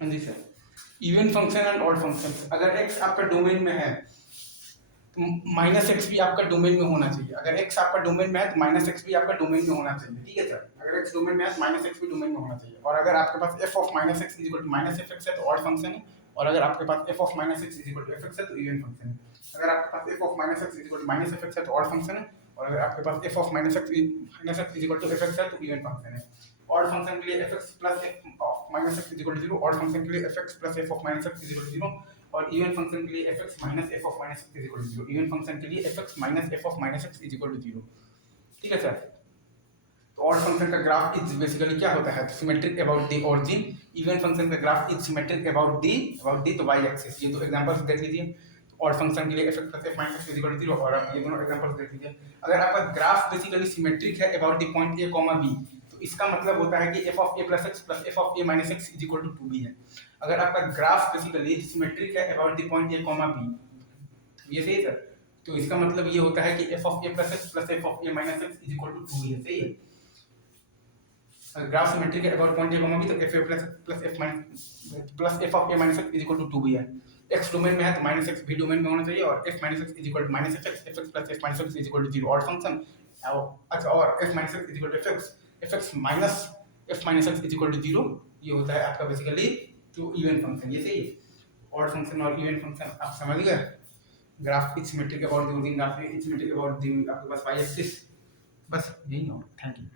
हाँ जी sir. Even function and odd function, अगर x आपका डोमेन में है तो माइनस एक्स भी आपका डोमेन में होना चाहिए। अगर x आपका डोमेन में है तो माइनस एक्स भी आपका डोमेन में होना चाहिए, ठीक है सर। अगर x डोमेन में है तो माइनस एक्स भी डोमेन में होना चाहिए। और अगर आपके पास f of minus x is equal to minus f x है तो ऑड फंक्शन है। और अगर आपके पास f of minus x is equal to f x है तो इवन फंक्शन है। अगर आपके पास f of minus x is equal to minus f x है तो ऑड फंक्शन है। और अगर आपके पास f of minus x is equal to f x है तो इवन फंक्शन है। ऑड फंक्शन के लिए f x plus f of minus x is equal to zero, odd function के लिए f x plus f of minus x is equal to zero, और even function के लिए f x minus f of minus x is equal to zero. Even function के लिए f x minus f of minus x is equal to zero, ठीक है sir. तो odd function का graph is basically क्या होता है, symmetric about the origin. Even function का graph is symmetric about the तो वाई एक्सिस। ये दो एग्जांपल्स देख लीजिए। ऑड फंक्शन के लिए f x plus f minus x is equal to zero, और आप ये दोनों एग्जांपल्स देख लीजिए। अगर आपका ग्राफ बेसिकली सिमेट्रिक है about the point a comma b, इसका मतलब होता है कि f of a plus x plus f of a minus x is equal to 2b है। अगर आपका ग्राफ बेसिकली सिमेट्रिक है about the point a comma b, ये सही है सर। तो इसका मतलब ये होता है कि f of a plus x plus f of a minus x is equal to 2b है, सही है। अगर ग्राफ सिमेट्रिक है about point a comma b तो f a plus f minus plus f of a minus x is equal to 2b है। x domain में है तो माइनस एक्स भी डोमेन में होना चाहिए, और f minus x is equal to minus f x plus f minus x is equal to 0 odd function. अच्छा, और f minus x is equal to f x minus f minus x is equal to 0, ये होता है आपका basically तो even function, ये सही है। ऑड फंक्शन और इवन फंक्शन आप समझ गए। Graph is symmetric about the origin, graph is symmetric about the आपके पास y एक्सिस, बस यही हो। Thank you.